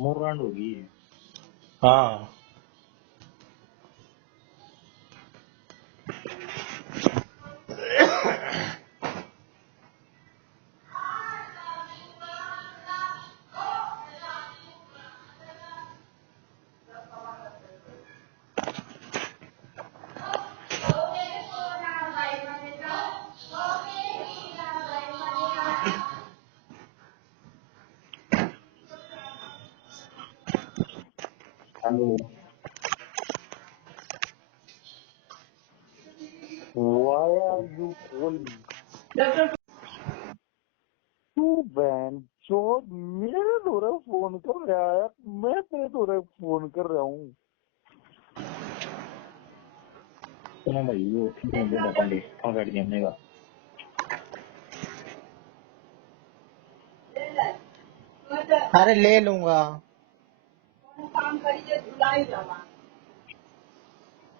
मोरांड होगी। हाँ hello. Why are you calling? तू बहन चोद मेरे द्वारा फोन कर रहा है, मैं तेरे द्वारा फोन कर रहा हूँ। सुनो भाई, वो ठीक है, बता दे फोन कर दिया मेरा। अरे ले लूंगा।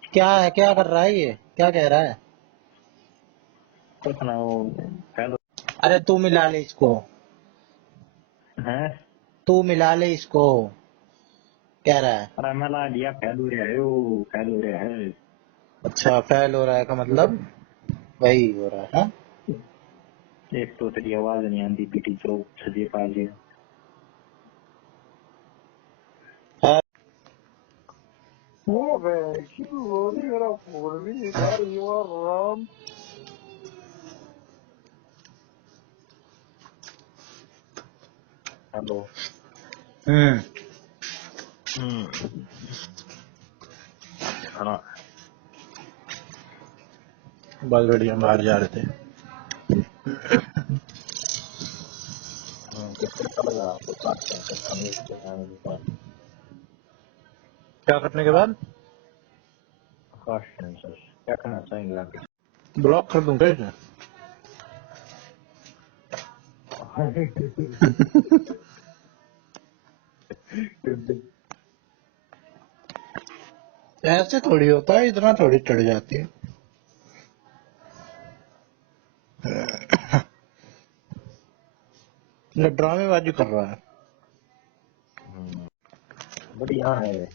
क्या है, क्या कर रहा है ये, क्या कह रहा है? तो सुनाओ। हेलो अरे तू मिला ले इसको, है। तू मिला ले इसको, कह रहा है। अरे मैं ला दिया, फैल हो रहा है, वो फैल हो रहा है। अच्छा फेल हो रहा है का मतलब वही हो रहा है। एक तो तेरी आवाज नहीं आती, पीटी चौक सजे पाजे। हाँ? वो बहन क्यों मेरा फोन भी नहीं उठा रही हो राम। हेलो। हम्म। हाँ बस बढ़िया, बाहर जा रहे थे। कितना लगा आपको बात करके खाने के खाने के बाद क्या करने के बाद क्वेश्चन सर क्या करना चाहेंगे आप? ब्लॉक कर दूं क्या इसे? ऐसे थोड़ी होता है, इतना थोड़ी चढ़ जाती है। ये ड्रामेबाजी कर रहा है। बढ़िया है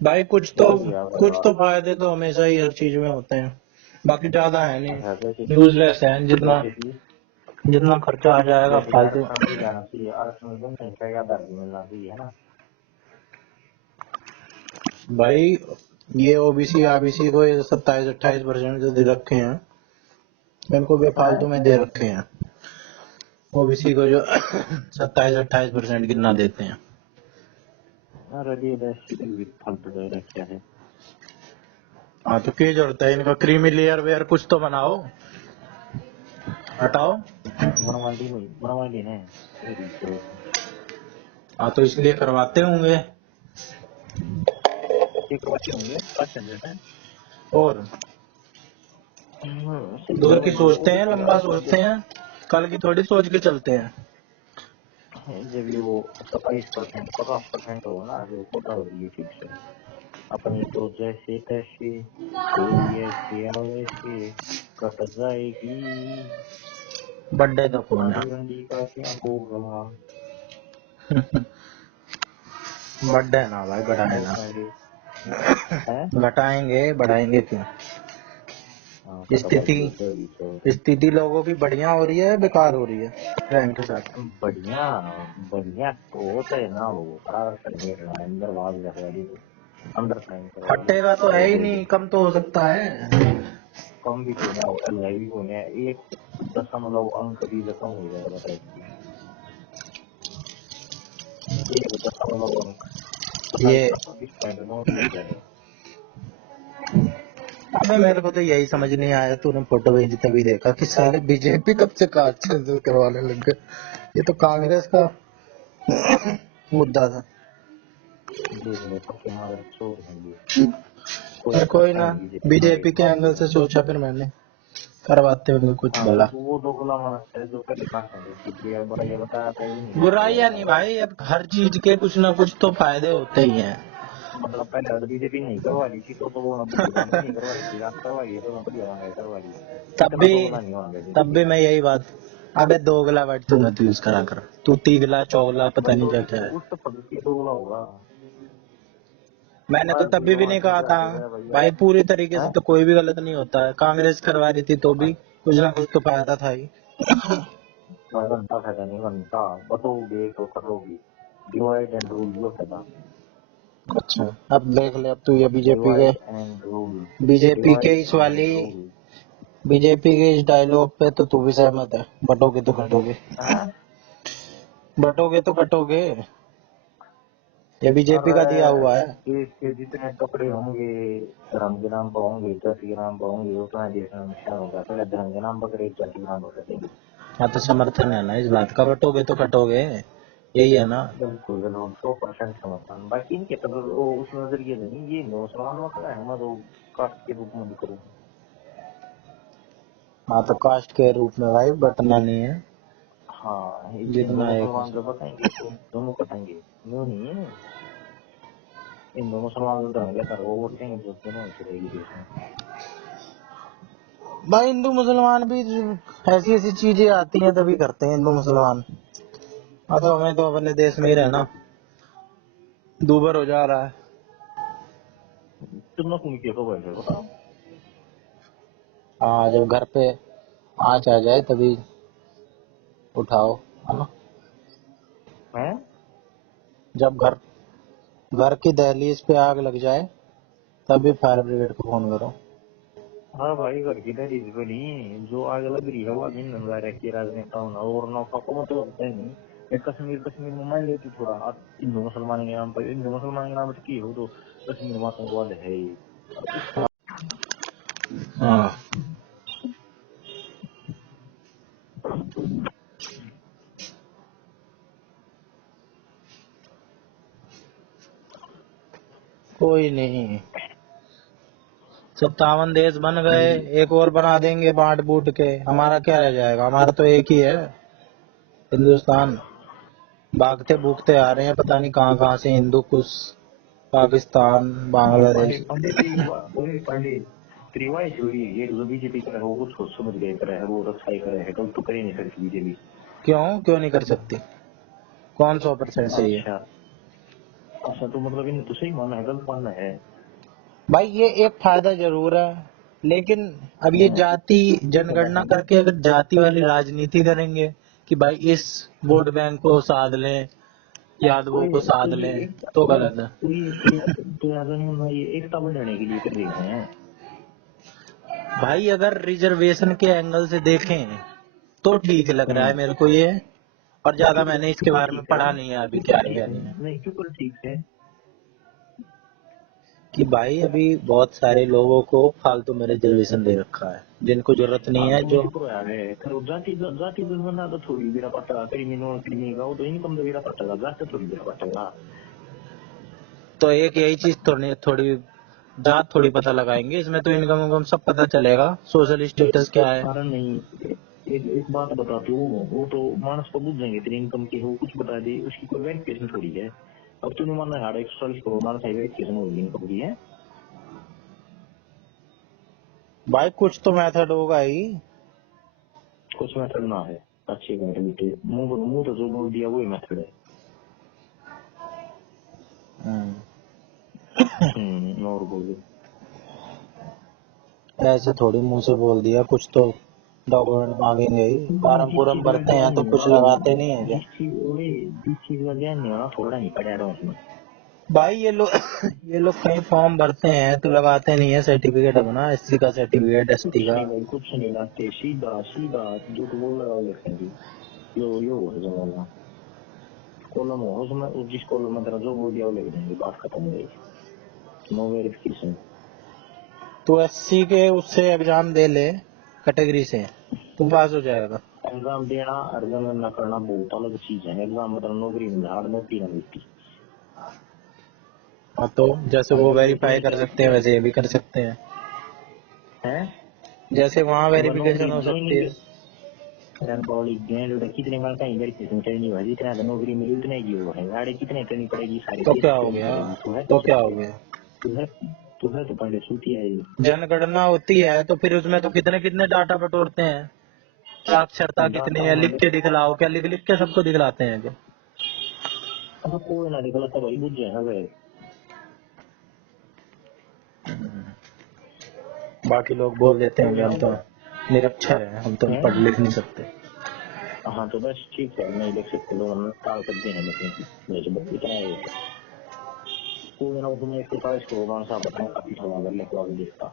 भाई कुछ बढ़िया। तो फायदे तो हमेशा ही हर चीज में होते हैं, बाकी ज्यादा है अच्छा नहीं, यूजलेस है। जितना जैसे कि जितना खर्चा आ जाएगा जैसे कि फालतू। आरक्षण भी जाना चाहिए, आरक्षण में जनसंख्या का आधार भी मिलना चाहिए, है ना। भाई ये ओबीसी आबीसी को ये 27-28% जो दे रखे हैं, इनको बेफालतू में दे रखे हैं। ओबीसी को जो 27-28% कितना देते हैं। अरे भी फालतू दे रखा है। हाँ तो क्या जरूरत है इनका, क्रीमी लेयर वेयर कुछ तो बनाओ, हटाओ। बनवाली है तेरी तो। हाँ तो इसलिए करवाते होंगे। एक बच्चे होंगे क्वेश्चन देते हैं। और दूर की सोचते हैं, लंबा सोचते हैं, कल की थोड़ी सोच के चलते हैं। जब ये वो 27% 50% हो ना, जो कोटा हो रही है ठीक से अपनी तो जैसे तैसे कोई ऐसे वैसे कट जाएगी। बर्थडे तो फोन है। रंडी का क्या होगा। बर्थडे ना भाई, बढ़ाए ना। है घटाएंगे बढ़ाएंगे क्यों? कट स्थिति भाई तेरी तो। स्थिति लोगों की बढ़िया हो रही है, बेकार हो रही है रैंक के साथ। बढ़िया बढ़िया तो होता है ना, वो बराबर करने अंदर भाग करवाली अंदर साइन करवा ली हटेगा तो है ही दो नहीं, दो। कम तो हो सकता है। कम भी होना है भी होना है, 1 दशमलव अंक भी कम हो जाएगा तो 1 दशमलव अंक ये 27.9 लग जाएगा। अबे मेरे को तो यही समझ नहीं आया, तूने फोटो भेजी तभी देखा कि साले बीजेपी कब से कास्ट सेंसस करवाने लग गए। ये तो कांग्रेस का मुद्दा था। देख लो सबके हमारे चोर हैं ये, कोई पर कोई करता ना, नहीं बीजेपी हमारे बीजेपी के एंगल से सोचा फिर मैंने, करवाते होंगे कुछ वो भला। वो दो गुलाम है जो पहले कास्ट सेंसस की है, बड़ा ये बताया था ही नहीं बुराइयां नहीं भाई, अब हर चीज के कुछ ना कुछ तो फायदे होते ही हैं। मतलब पहले बीजेपी नहीं करवा रही थी तो वो बुद्धू काम नहीं करवा रही थी, आप करवाइए तो बढ़िया होंगे करवा रही। तब इतना भी तो बोला नहीं होंगे तब बीजेपी भी का। मैं यही बात अबे दोगला वर्ड तू मत यूज करा कर, तू तीगला चौगला पता नहीं क्या क्या है। उस तो पद की दोगला होगा। मैंने तो भारतीय तभी भी नहीं समाज में कहा क्या था देगा भैया? भाई, पूरी तरीके से हैं? तो कोई भी गलत नहीं होता है। कांग्रेस करवा रही थी तो भी कुछ ना कुछ तो फायदा था ही। बनता फायदा नहीं बनता, बटोगे तो करोगे। डिवाइड एंड रूल यो फायदा। अच्छा, अब देख ले, अब तू ये डिवाइड एंड रूल। बीजेपी के डिवाइड इस एंड वाली रूल। बीजेपी के इस डायलॉग पे तो तू भी सहमत है, बटोगे तो कटोगे। हाँ? बटोगे तो कटोगे, ये बीजेपी का दिया हुआ है। अरे देश के जितने टुकड़े होंगे, धर्म के नाम पर होंगे, जाति के नाम पर होंगे, उतना देश में नुकसान होगा। पहले धर्म के नाम पर करे, जाति के नाम पर करे। हाँ तो समर्थन है ना इस बात का, बटोगे तो कटोगे, यही है ना। बिल्कुल बिल्कुल 100% समर्थन। बाकी इनके तो वो उस नजरिए से नहीं, ये मुसलमान मसला है, मैं तो कास्ट के रूप में भी करूँ। हाँ तो कास्ट के रूप में भाई बटना नहीं है, हाँ, हिंदू जितना एक मुसलमान जो बताएंगे तो दोनों कटेंगे। यूं नहीं है, हिंदू मुसलमान जो धर्म लेकर वो वोट देंगे तो दोनों अच्छी रहेगी देश में। भाई हिंदू मुसलमान भी ऐसी ऐसी चीजें आती हैं तभी करते हैं हिंदू मुसलमान। हाँ तो हमें तो अपने देश में ही रहना दूभर हो जा रहा है। तुम ना तुम क्यों तो बैठे हो बताओ? हाँ जब घर पे आँच आ जाए तभी उठाओ, है ना। हैं? जब घर घर की दहलीज पे आग लग जाए तभी फायर ब्रिगेड को फोन करो। हाँ भाई, घर की दहलीज पे नहीं, जो आग लग रही है वो अभी नजर रखी राजनेताओं ने और नौका को मतलब होता है नहीं। एक कश्मीर कश्मीर में मान लेती थोड़ा आप, हिंदू मुसलमान के नाम पर, हिंदू मुसलमान के नाम पर की हो तो कश्मीर में आतंकवाद है ही। इसको हाँ कोई नहीं, 57 देश बन गए, एक और बना देंगे बांट बूट के, हमारा क्या रह जाएगा। हमारा तो एक ही है हिंदुस्तान। भागते भूखते आ रहे हैं पता नहीं कहाँ कहाँ से हिंदू कुछ, पाकिस्तान बांग्लादेश। पंडित त्रिवाई चोरी ये जो बीजेपी करे वो कुछ सोच समझ गए करे है, वो रक्षा करे है, कल तो करे नहीं सकती बीजेपी। क्यों क्यों नहीं कर सकती, कौन 100% सही है। अच्छा। अच्छा तो मतलब इन तो सही मानना है, गलत मानना है? भाई ये एक फायदा जरूर है, लेकिन अब ये जाति जनगणना करके अगर जाति वाली राजनीति करेंगे कि भाई इस वोट बैंक को साध लें, यादवों को तो साध ये लें, एक तो गलत है। तो ये एकता बढ़ाने के लिए कर रहे हैं। भाई अगर रिजर्वेशन के एंगल से देखें तो ठीक लग रहा है मेरे को ये, और ज्यादा मैंने इसके क्यों बारे में ठीक है? पढ़ा नहीं है अभी क्या है क्या नहीं है। नहीं क्यों कर ठीक है? कि भाई अभी बहुत सारे लोगों को फालतू में रिजर्वेशन दे रखा है जिनको जरूरत नहीं है, फालतू में जो चुप रहा है, फिर जाति जाति जनगणना तो थोड़ी बिना पट्टा क्रिमिनल क्रिमिनल का वो तो इनकम तो बिना पट्टा जाति थोड़ी बिना पट्टा। तो एक यही चीज थोड़ी थोड़ी जात थोड़ी पता लगाएंगे, इसमें तो इनकम उनकम सब पता चलेगा, सोशल स्टेटस क्या है। कारण नहीं, एक बात बताती हूँ, वो तो मानस को बुझ जाएंगे तेरी इनकम की हो कुछ बता दे, उसकी कोई वेरिफिकेशन थोड़ी है। अब तूने माना है 140 करोड़ मानस है वेरिफिकेशन होगी इनकम की है। भाई कुछ तो मेथड होगा ही। कुछ मेथड ना है, अच्छी बात है, मुंह तो जो बोल दिया वही मेथड है। और बोलो। ऐसे थोड़ी मुंह से बोल दिया, कुछ तो डॉक्यूमेंट मांगेंगे ही, फार्म जिस पुरम चीज का भरते ज्ञान हैं तो नहीं कुछ होना, लगाते नहीं है क्या। जिस चीज का ज्ञान नहीं होना थोड़ा नहीं पड़ा रहा उसमें। भाई ये लोग ये लोग कहीं फॉर्म भरते हैं तो लगाते नहीं है सर्टिफिकेट अपना, एससी का सर्टिफिकेट, एसटी कुछ का। नहीं भाई, कुछ नहीं लाते, सीधा सीधा जो तो बोल रहा है यो हो जाएगा। कॉलम हो उसमें, जिस कॉलम में तेरा जो बोल दिया वो लिख देंगे, बात खत्म हो गई। No verification. तो एससी के उससे एग्जाम दे ले कैटेगरी से, तो पास हो जाएगा। एग्जाम देना एग्जाम न करना बहुत अलग चीज है। एग्जाम मतलब नौकरी में हार्ड नौकरी ना मिलती हाँ तो जैसे वो वेरीफाई कर सकते हैं वैसे ये भी कर सकते हैं, है। जैसे वहाँ वह नौकरी वेरिफिकेशन हो सकती ज्वाइनिंग है। कितने बार का वेरिफिकेशन करनी होगी, जितना नौकरी मिली उतना ही वो है, गाड़ी कितने करनी पड़ेगी, सारी तो चीज क्या हो करनी गया, पड़ेगी। तो है तो क्या हो गया। तो पंडित सूती है ये। जनगणना होती है तो फिर उसमें तो कितने कितने डाटा बटोरते हैं। साक्षरता कितनी है लिख के दिखलाओ, क्या लिख लिख के सबको दिखलाते हैं क्या? अब कोई ना निकला तो भाई बुझ जाएगा वे। बाकी लोग बोल देते हैं हम तो निरक्षर हैं, हम तो पढ़ लिख नहीं सकते। हाँ तो बस ठीक है, नहीं देख सकते लोग हम टाल कर दें लेकिन मुझे बस इतना है। कोई ना तुम्हें एक प्रकार इसको कौन सा बताऊं काफी सवाल कर लेके आगे देखता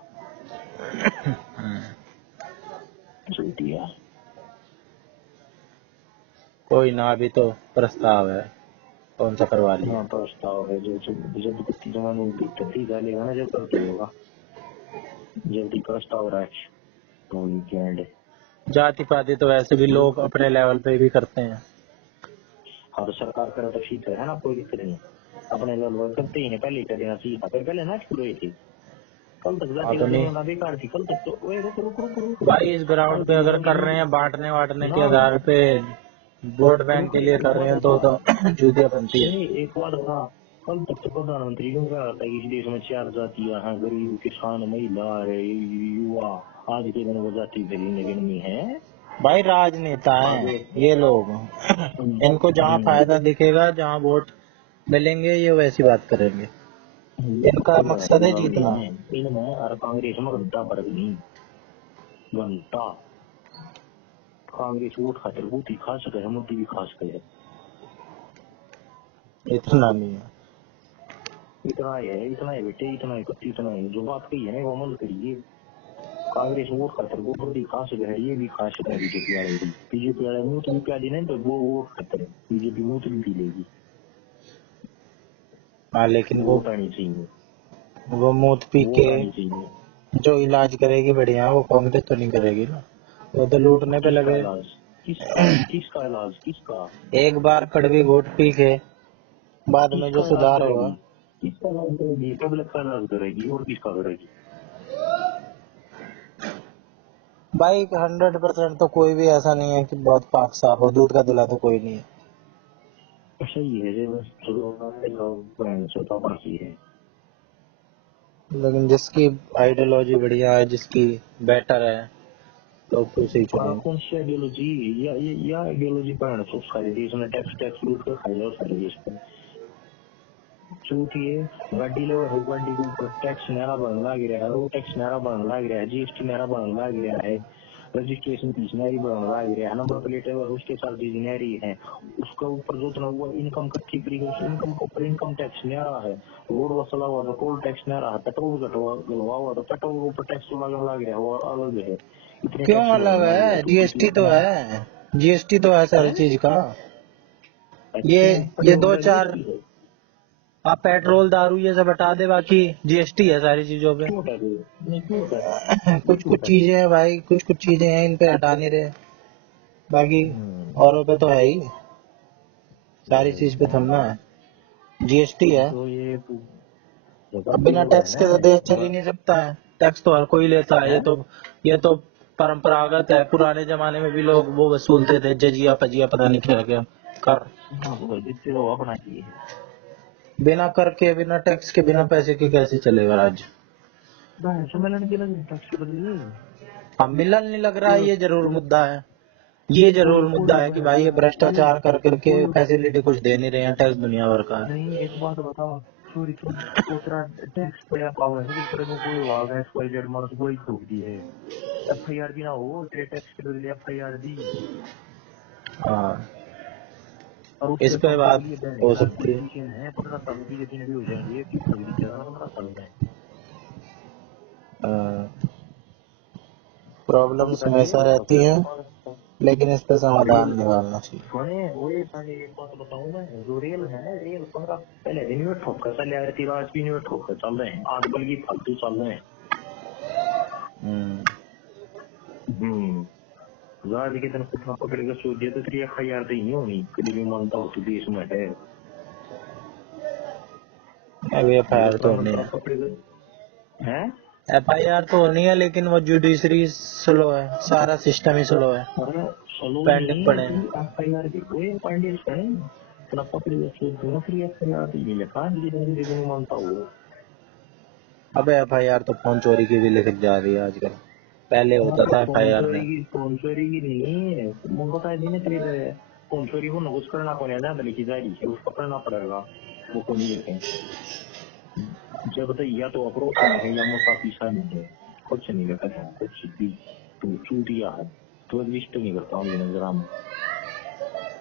चलती है। कोई ना, अभी तो प्रस्ताव है, कौन सा करवा लिया। हाँ प्रस्ताव है जो जब कितनी जमाने दिक्कत डालेगा ना जब करते होगा जल्दी प्रस्ताव रहा तो वीकेंड। जाति पाति तो वैसे भी लोग अपने लेवल पे भी करते हैं। हाँ तो सरकार करे तो ठीक है ना, कोई दिक्कत नहीं। अपने लेवल करते ही है, पहले कर देना चाहिए था, पहले ना शुरू हुई थी। कल तक जाति का जनगणना बेकार थी, कल तक तो ओए रुक रुक रुक रुक भाई इस ग्राउंड पे अगर कर रहे हैं बांटने वाटने के आधार पे, वोट बैंक के लिए कर रहे हैं तो चूतिया बनती है। एक बार था, कल तक तो प्रधानमंत्री को कहा था कि इस देश में 4 जातियां हैं, गरीब, किसान, महिला, युवा। आज के दिन वो जाति गिननी है। भाई राजनेता हैं ये लोग, इनको जहाँ फायदा दिखेगा, जहाँ वोट मिलेंगे, ये वैसी बात करेंगे। इनका मकसद है जीतना। इनमें और कांग्रेस में घंटा फर्क नहीं, घंटा। कांग्रेस वोट खातिर बहुत ही खा सके है, मोदी भी खा सके है। इतना नहीं है, इतना है बेटे, इतना है जो बात कही है ना वो अमल करिए। कांग्रेस वोट खातिर वो भी खा सके है, ये भी खा सके है। बीजेपी वाले मूत भी प्याली नहीं तो वो वोट खातिर बीजेपी मूत भी पी लेगी। हाँ लेकिन वो पानी चाहिए, वो मूत पी के जो इलाज करेगी बढ़िया, वो कांग्रेस तो नहीं करेगी ना, वो तो लूटने पे लगे। किसका इलाज किसका? एक बार कड़वी वोट पी के बाद में जो सुधार होगा, किसका इलाज करेगी? पब्लिक का इलाज करेगी और किसका करेगी? भाई 100% तो कोई भी ऐसा नहीं है कि बहुत पाक साफ हो, दूध का धुला तो कोई नहीं है। सही है बस छोटा बाकी है। लेकिन जिसकी आइडियोलॉजी बढ़िया है, जिसकी बेटर है, तो उसे ही चुनेंगे। कौन सी आइडियोलॉजी या आइडियोलॉजी पर सारे देश में टैक्स लूट कर खाई जाओ सारे देश पर। चूतिए गाड़ी लो, गाड़ी के ऊपर टैक्स नया बढ़ने लग रहा है, रोड टैक्स नया बढ़ने लग रहा है, जीएसटी नया बढ़ने लग रहा है, रजिस्ट्रेशन फीस नई बढ़ने लग रहा है, नंबर प्लेट है उसके साथ नई है, उसका ऊपर जो इतना हुआ इनकम कच्ची फ्री इनकम के ऊपर इनकम टैक्स नया है, रोड वसूला हुआ तो टोल टैक्स नया है, पेट्रोल गलवा हुआ तो पेट्रोल के ऊपर टैक्स लग रहा है, वो अलग है। क्यों अलग है? जीएसटी तो है, जीएसटी तो है सारी चीज का। ये 2-4 आप पेट्रोल दारू ये सब हटा दे, बाकी जीएसटी है सारी चीजों पे। कुछ चीजें हैं भाई, कुछ चीजें हैं इन पे हटा नहीं रहे, बाकी औरों पे तो है ही, सारी चीज पे थमना है। जीएसटी है, अब बिना टैक्स के तो देश चल ही नहीं सकता है। टैक्स तो हर कोई लेता है, ये तो परंपरागत है। पुराने जमाने में भी लोग वो वसूलते थे, जजिया पजिया पता नहीं क्या क्या कर। अपना बिना कर के, बिना टैक्स के, बिना पैसे के कैसे चलेगा राज्य? मिलन नहीं लग रहा है, ये जरूर मुद्दा है। ये जरूर मुद्दा है कि भाई ये भ्रष्टाचार कर करके फैसिलिटी कुछ दे नहीं रहे हैं, टैक्स दुनिया भर का है। नहीं एक बात बताओ, चोरी टैक्स पे पावर है, दूसरे को कोई वाग है, कोई डेढ़ मार्च कोई ठोक दी है, एफआईआर भी ना हो, टैक्स के लिए एफआईआर दी। हाँ इस पे बात हो सकती है। 15 साल की भी हो जाएंगे, 15 साल में। प्रॉब्लम्स हमेशा रहती हैं, लेकिन इस पे समाधान निकालना चाहिए। एक बात बताऊं मैं, जो रेल है ना, रेल 15 पहले दिन में ठोक कर चले आ रही थी, आज भी नहीं ठोक कर चल रहे हैं, आजकल की फालतू चल रहे हैं। आज के दिन कुछ पकड़ेगा सोच दिया तो फिर एफआईआर तो नहीं होनी, कभी भी मानता हो तो देश में है। एफआईआर तो नहीं है, एफआईआर तो होनी है, लेकिन वो जुडिशरी स्लो है, सारा सिस्टम ही स्लो है, पेंडिंग पड़े हैं। एफआईआर की कोई पेंडिंग है, इतना पकड़ेगा सोच दो फिर एफआईआर तो नहीं लिखा, धीरे मानता हो। अब एफआईआर तो फोन चोरी की भी लिख जा रही है आजकल। पहले होता था फोन FIR चोरी में। की फोन चोरी की नहीं, मुझको तो दिन तेरे फोन चोरी को कुछ करना पड़ेगा, ज्यादा लिखी जाएगी उसको करना पड़ेगा, वो को नहीं लिखे जब तक या तो अप्रोच में है या मुसाफी में है, कुछ नहीं लिखा है, कुछ भी तू चूतिया है तो लिस्ट नहीं करता हूँ नजर में,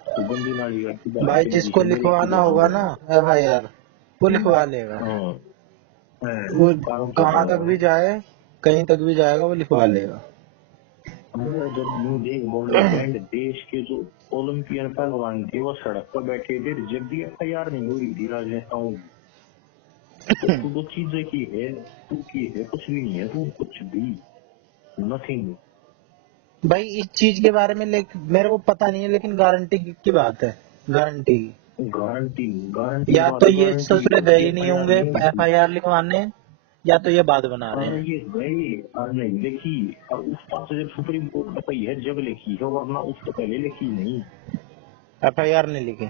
तो गंदी नाली का भाई जिसको लिखवाना होगा ना FIR वो लिखवा लेगा, वो कहाँ तक भी जाए, कहीं तक भी जाएगा वो लिखवा लेगा। जब यूं देख बॉर्डर बैंड देश के जो ओलंपियन पहलवान थे वो सड़क पर बैठे थे, जब भी FIR नहीं हो रही थी राजनेताओं की, तो तू दो चीजें की है, तू की है कुछ भी नहीं है, तू कुछ भी नथिंग। भाई इस चीज के बारे में मेरे को पता नहीं है, लेकिन गारंटी की बात है, गारंटी। गारंटी गारंटी या बात तो है, ये गारंटी की ससुरे बात गए है, ही नहीं FIR होंगे नहीं होगी। FIR लिखवाने, या तो ये बात बना रहे अरे हैं। ये गई और नहीं लिखी, और उस पास से जब सुप्रीम कोर्ट ने कही है जब लिखी है, वरना उससे पहले लिखी नहीं, FIR नहीं लिखी।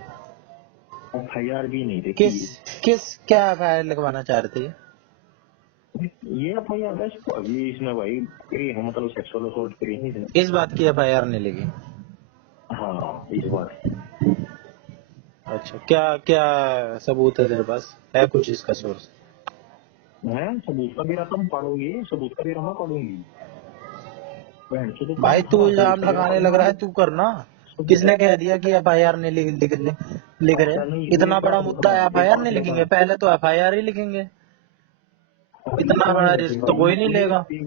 FIR भी नहीं लिखी। किस किस क्या FIR लिखवाना चाह रहे थे? ये FIR बस अभी इसमें भाई करी है, मतलब सेक्सुअल असॉल्ट करी है इसने। इस बात की FIR नहीं लिखी। हाँ इस बात की। अच्छा, क्या क्या सबूत है तेरे पास, है कुछ इसका सोर्स? है सबूत का भी रकम पढ़ोगी, सबूत का भी रकम पढ़ूंगी, बहन से तो भाई तू हाँ सबूत इल्जाम का भी लगाने लग रहा है, रकम। तू करना। किसने कह दिया कि FIR नहीं लिख अच्छा रहे? नहीं इतना एक बड़ा बात मुद्दा बता, है, एक FIR बात नहीं बता, लिखेंगे? पहले तो FIR ही लिखेंगे। इतना क्यों बड़ा नहीं रिस्क रखेगा, तो ये कोई नहीं कोई लेगा। रखती है,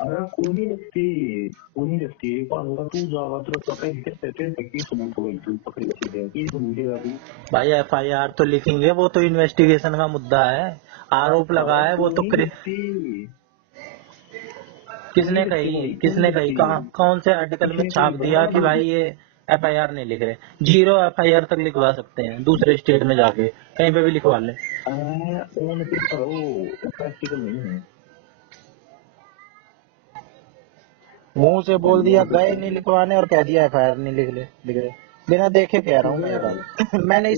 अरे कोई नहीं रखती, कोई नहीं रखती, एक बात बता, तू जावा तो पकड़ के तेरे की सबूत हो गई, तू पकड़ के दे की सबूत देगा भी। भाई FIR तो लिखेंगे, वो तो इन्वेस्टिगेशन का मुद्दा है, आरोप लगा अरे है वो क्यों तो नहीं रखती, क्यों नहीं किसने रखती कही, भाई, क्यों नहीं किसने कही, रखती, कहाँ, कौन से आर्टिकल में किसने छाप कही दिया बता कि तू। भाई ये FIR नहीं लिख रहे? 0 FIR तक लिखवा सकते हैं दूसरे स्टेट में जाके, कहीं पे भी लिखवा ले। ऑन पेपर हो, प्रैक्टिकल नहीं है। मुंह से बोल दिया, ऑन गए पेपर नहीं लिखवाने और कह दिया FIR नहीं लिख रहे। बिना देखे कह रहा हूँ मैं ये बात। मैंने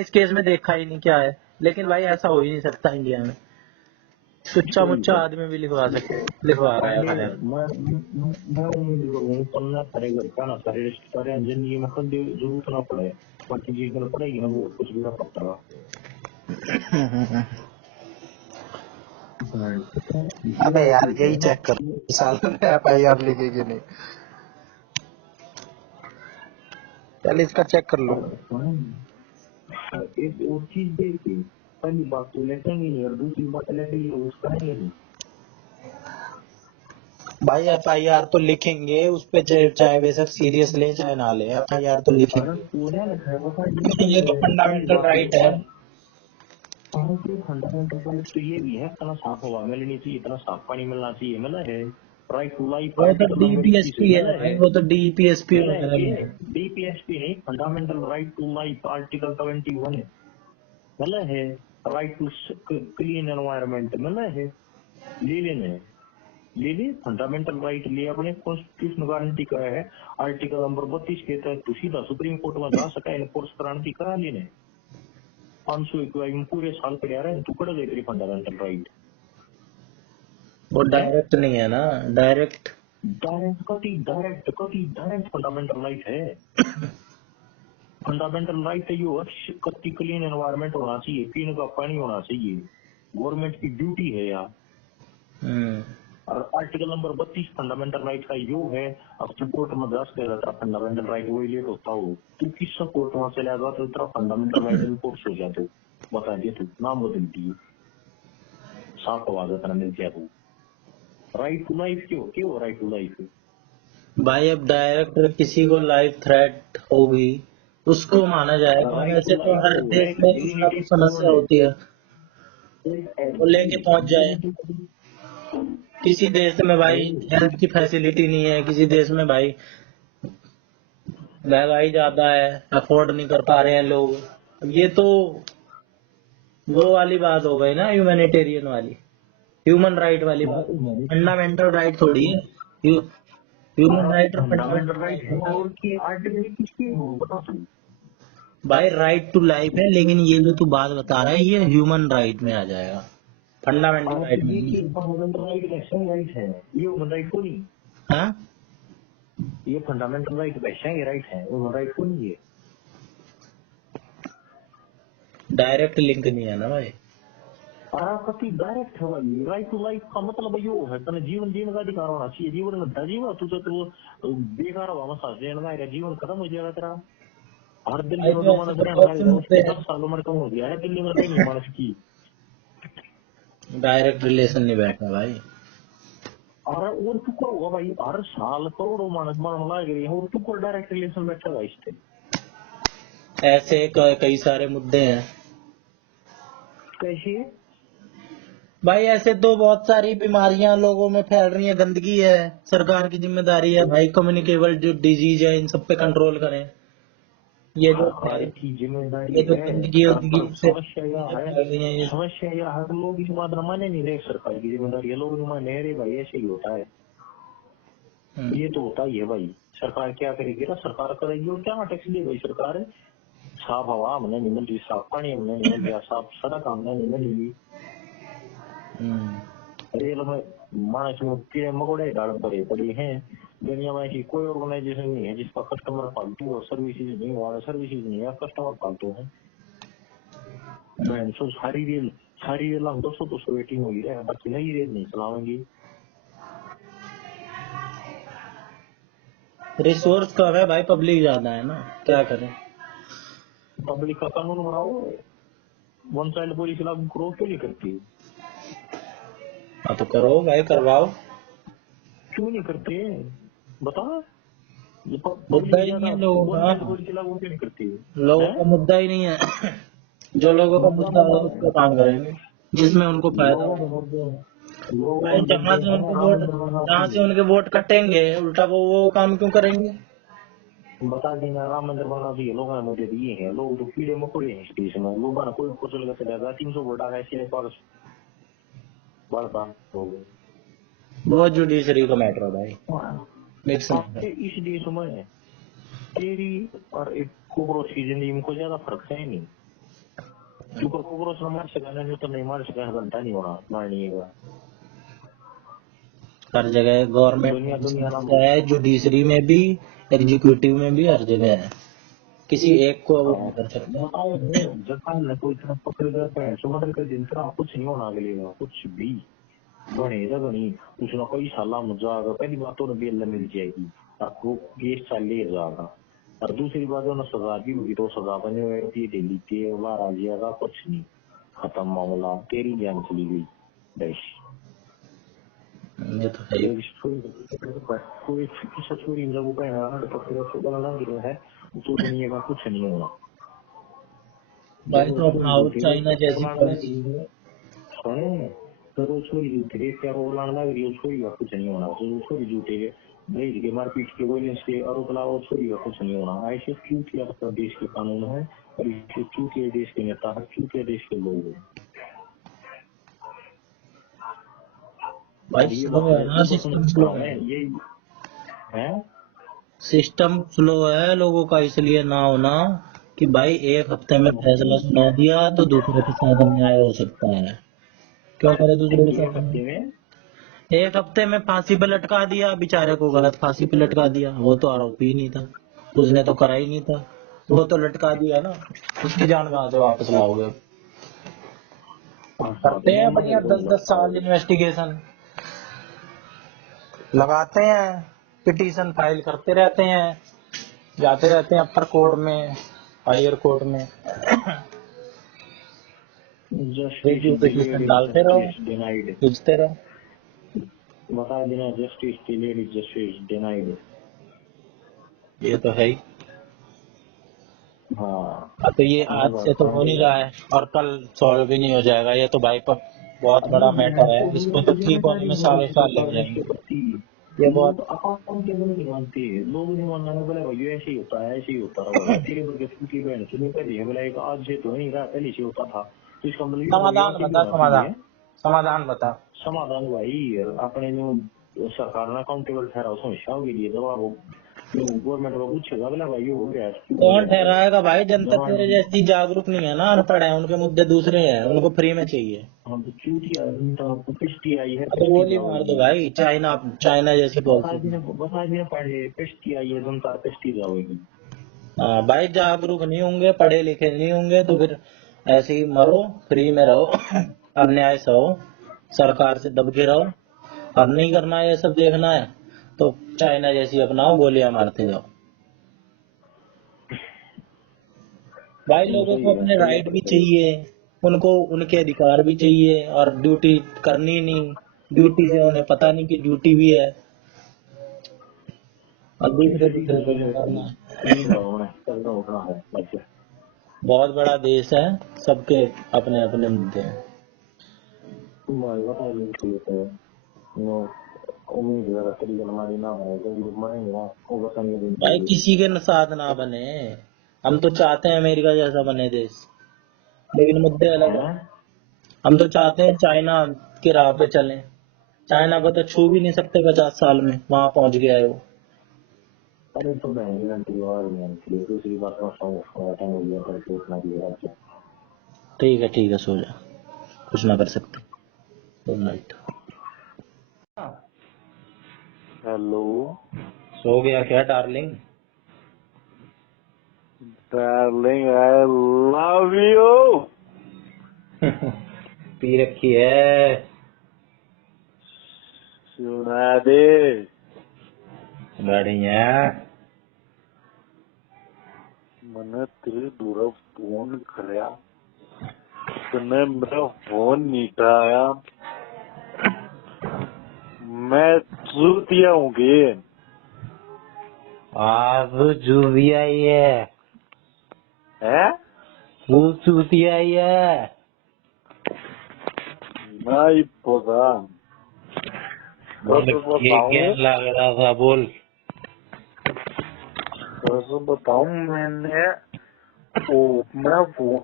इस केस में देखा ही नहीं क्या है, लेकिन भाई ऐसा हो ही नहीं सकता इंडिया में, सुच्चा कोई मुच्चा है, आदमी भी लिखवा रहा है मैं FIR। मैं उम्मीद करूँ पन्ना सारे घर का ना सारे रिश्तेदार जिंदगी में कभी जरूरत ना पड़े, बाकी चीज पड़ेगी ना वो कुछ भी ना पड़ता। अबे यार यही चेक कर साल में FIR लिखेगी नहीं, चल इसका चेक कर लो। एक और चीज देखिए, पहली बात तो लेटेंगे नहीं, और दूसरी बात लेटेंगे उसका नहीं। भाई FIR तो लिखेंगे उस पे, चाहे बेशक सीरियस ले चाहे ना ले, FIR तो अरे लिखेंगे। पूरा लिखा है, बता ये ये सही तो है, पहली फंडामेंटल बात तो राइट है। भारतीय फंडामेंटल राइट तो ये भी है, इतना साफ हवा मिलनी चाहिए, इतना साफ पानी मिलना चाहिए, मिला है। राइट टू लाइफ वो तो आर्टिकल नंबर 21 DPSP में है मिला है, भाई, वो तो DPSP मिला है वगैरह कि में है। डीपीएसपी नहीं, fundamental right to life article 71 मिला है, राइट टू क्लीन एनवायरमेंट मिला है, ले लेना है, ले ले फंडामेंटल राइट ले, अपने कॉन्स्टिट्यूशन गारंटी का है, आर्टिकल नंबर 32 के तहत तो सीधा सुप्रीम कोर्ट में जा सका, इनफोर्स गारंटी करा लेने 500 में पूरे साल पड़े रहे, तू कड़ गई तेरी फंडामेंटल राइट वो है। डायरेक्ट नहीं है ना, डायरेक्ट। डायरेक्ट फंडामेंटल राइट है, फंडामेंटल राइट है यो, कति क्लीन एनवायरमेंट होना चाहिए, पीने का पानी होना चाहिए, गवर्नमेंट की ड्यूटी है यार। और आर्टिकल नंबर 32 फंडामेंटल राइट का यो है, अब तू कोर्ट में दस कह रहा था फंडामेंटल राइट वही लेट होता हो, तू किस कोर्ट में चला गया तो तेरा फंडामेंटल राइट रिपोर्ट हो जाते, बता दिए तू नाम बदल दिए, साफ आवाज है मिल गया तू। राइट टू लाइफ क्यों राइट टू लाइफ भाई अब डायरेक्ट किसी को लाइफ थ्रेट होगी उसको माना जाएगा, राइट टू वैसे तो लाइफ हर हो देश एक में कुछ ना डिग्निटी कुछ समस्या होती है, वो लेके पहुंच जाए। किसी देश में भाई हेल्थ की फैसिलिटी नहीं है, किसी देश में भाई महंगाई ज्यादा है, अफोर्ड नहीं कर पा रहे हैं लोग। ये तो वो वाली बात हो गई ना, ह्यूमैनिटेरियन वाली, ह्यूमन राइट वाली बात, फंडामेंटल राइट थोड़ी है। ह्यूमन राइट और फंडामेंटल फंडामेंटल राइट राइट है, है और की आर्टिकल किसकी हो बता तू। भाई, राइट टू लाइफ है, लेकिन ये जो तू बात बता रहा है ये ह्यूमन राइट में आ जाएगा, फंडामेंटल राइट ये नहीं है। फंडामेंटल राइट इलेक्शन राइट है, ये ह्यूमन राइट को नहीं। हाँ ये फंडामेंटल राइट वैसे ही राइट है, ह्यूमन राइट को नहीं है। डायरेक्ट लिंक नहीं है ना भाई। और आपका डायरेक्ट है भाई। राइट टू लाइफ का मतलब यो है तने जीवन जीने का अधिकार होना चाहिए। जीवन में जीवा तू तो बेकार हुआ मसा जीवन जीवन खत्म हो जाएगा तेरा। हर दिल्ली भाई में तो दो ऐसे मानस तो रहने बहुत से लगा, मुद्दे उसके हैं, 10 सालों में कम हो गया है दिल्ली में रहने मानस की। डायरेक्ट रिलेशन नहीं बैठा भाई। और वो टुकड़ा होगा भाई, हर साल करोड़ों मानस मरने लग रही है, वो टुकड़ा डायरेक्ट रिलेशन बैठेगा इससे। ऐसे कई सारे मुद्दे हैं कैसे? भाई। ऐसे तो बहुत सारी बीमारियां लोगों में फैल रही हैं, गंदगी है, सरकार की जिम्मेदारी है भाई कम्युनिकेबल जो डिजीज है इन सब पे कंट्रोल करें। ये जो सरकार की जिम्मेदारी ये जो है, गंदगी वंदगी पर से समस्या यह है, फैल रही है ये। समस्या यह है लोग इस बात न माने नहीं रहे सरकार की जिम्मेदारी है। लोग माने अरे भाई ऐसे ही होता है, ये तो होता ही है भाई। सरकार क्या करेगी ना, सरकार करेगी और क्या टैक्स दे भाई सरकार। साफ हवा हमने नहीं मिल रही, साफ पानी हमने नहीं मिल रहा, साफ सड़क हमने नहीं मिल रही। रेल में मानस में कीड़े मकोड़े गाड़ पड़े पड़े हैं। दुनिया में ऐसी कोई ऑर्गेनाइजेशन नहीं है जिसका कस्टमर फालतू और सर्विसेज नहीं हुआ, सर्विसेज नहीं है, कस्टमर फालतू है। सारी रेल हम 200 वेटिंग हुई है, बाकी नई रेल नहीं चलाएंगे। रिसोर्स कम है भाई, पब्लिक ज्यादा है ना, क्या करें। पब्लिक का कानून बनाओ, वन चाइल्ड पॉलिसी लागू करो, क्यों नहीं करती? हाँ तो करो भाई, करवाओ। क्यों नहीं करते बता। ये मुद्दा पब्लिक ही नहीं ज्यादा है लोगों वन का, चाइल्ड पॉलिसी लागू क्यों नहीं करती लोगों है? का मुद्दा ही नहीं है। जो लोगों का मुद्दा है उस पर काम करेंगे जिसमें उनको फायदा लोगों हो। के मुद्दे लोगों भाई के मुद्दे हैं, राम मंदिर जहाँ बनाओ। से उनके वोट कटेंगे उल्टा वो काम क्यों करेंगे। बता देना राम मंदिर बना दिए, लोगों ने मुझे दिए हैं, लोग तो कीड़े मकोड़े हैं इस देश में। लोगों ने कोई कुछ लगा चलेगा 300 वोट आ गए ऐसे पास बढ़ता हो गए। बहुत जुडिशरी का मैटर है भाई, मिक्स आपके इस देश में तेरी और एक कोकरोच की जिंदगी में कोई ज्यादा फर्क है नहीं। क्योंकि कोकरोच न मार सका नहीं तो नहीं मार सका, घंटा नहीं होना मारनी है। हर जगह दुनिया गवर्नमेंट दुनिया नाम समस्या है, जुडिशरी में भी, एग्जीक्यूटिव में भी, हर जगह है। किसी एक को वो नहीं कर सकता। बताओ जब न कोई तरफ पकड़ जाता है सुमंदर के दिन तरह कुछ नहीं होना अगले कुछ भी बनेगा बनी कुछ ना कोई साला मुझा अगर पहली बात तो बेल मिल जाएगी, आपको केस चले जाएगा। और दूसरी बात ना सजा भी होगी तो सजा बने हुए डेली के बाहर आ जाएगा, कुछ नहीं, खत्म मामला, तेरी जान चली गई बस। ये तो है ही। कोई छोरी जब वो पकड़ लग है तो दुनिया का कुछ नहीं होना। भाई तो अपना आउट चाइना जैसी पॉलिसी। सुने तो छोरी जूते क्या रोलान लग रही है, छोरी का कुछ नहीं होना। तो छोरी जूते भेज के मारपीट के वायलेंस के आरोप लगाओ, छोरी का कुछ नहीं होना। ऐसे क्यों किया देश के कानून है और इसे क्यों किए देश के नेता है, क्यों किए देश के लोग हैं। भाई ये स्लो बात है है ना, तो सिस्टम समझता स्लो हूँ है। मैं यही है। सिस्टम स्लो है लोगों का, इसलिए ना होना कि भाई एक हफ्ते में फैसला सुना दिया तो दूसरे के साथ अन्याय हो सकता है। क्यों करे दूसरे के एक साथ हफ्ते अन्याय? में एक हफ्ते में फांसी पे लटका दिया बेचारे को, गलत फांसी पे लटका दिया। वो तो आरोपी ही नहीं था, उसने तो करा ही नहीं था, वो तो लटका दिया ना। उसकी जान कहाँ से वापस लाओगे। करते हैं बढ़िया 10-10 साल इन्वेस्टिगेशन, लगाते हैं, पिटीशन फाइल करते रहते हैं, जाते रहते हैं अपर कोर्ट में, हायर कोर्ट में। Justice review delayed petition is डालते रहो, जस्टिस डिनाइड। खींचते रहो। बता देना justice delayed is justice denied. ये तो है ही। हाँ अब तो ये ये आज से बात तो हो नहीं रहा है और कल सॉल्व भी नहीं हो जाएगा। ये तो भाई पर बहुत बड़ा मैटर है, इसको तो ठीक होने में सालों साल लग इसके जाएंगे। प्रति ये लोग बहुत अकाउंटेबल नहीं मानते। लोग नहीं मानना बोले भाई ऐसे ही होता है, ऐसे ही होता रहा तेरे बल्कि की बहन सुनी पहले बोला एक आज से तो नहीं रहा, पहले से होता था। तो इसका मतलब ये भाई समाधान ऐसे भी बता, होना समाधान चाहिए। समाधान बता। समाधान भाई अपने जो सरकार ने अकाउंटेबल ठहराओ समस्याओं के लिए जवाब हो। गवर्नमेंट को पूछेगा अगला भाई हो गया कौन ठहराएगा भाई? जनता तेरे जैसी जागरूक नहीं है ना, अनपढ़ है, उनके मुद्दे दूसरे हैं, उनको फ्री में चाहिए। हम तो चूतिया जनता को पिस्टी आई है, तो गोली मार दो भाई, चाइना चाइना जैसी पॉलिसी। बस आज भी पढ़े पिस्टी आई है जनता पिस्टी जाओगी। हाँ भाई, जागरूक नहीं होंगे, पढ़े लिखे नहीं होंगे तो फिर ऐसे ही मरो, फ्री में रहो, अन्याय सहो, सरकार से दब के रहो। अब नहीं करना है ये सब, देखना है तो चाइना जैसी अपनाओ, गोलियां मारते जाओ। भाई लोगों को अपने राइट भी चाहिए, उनको उनके अधिकार भी चाहिए, और ड्यूटी करनी नहीं, ड्यूटी से उन्हें पता नहीं कि ड्यूटी भी है, और दूसरे दूसरे को भी मारना है। बहुत बड़ा देश है, सबके अपने अपने मुद्दे हैं। भाई किसी के साथ ना बने, हम तो चाहते हैं अमेरिका जैसा बने देश, लेकिन मुद्दे अलग है। हम तो चाहते हैं चाइना के राह पे चलें, चाइना को तो छू भी नहीं सकते 50 साल में, वहां पहुंच गया है वो। अरे तो दूसरी बात ठीक है, सो जा, कुछ ना कर सकते। Good night. हेलो, सो गया क्या darling? Darling I love you. P रखी है, सुना दे। बढ़िया। मैंने तेरे दूर फोन कराया, तूने मेरा फोन नहीं उठाया, मैं चूतिया हूँ गे। वो जूबिया ही है, वो चूतिया ही है। नहीं पता, लग रहा था, बोल। तो बताऊं मैंने, ओ मेरा फोन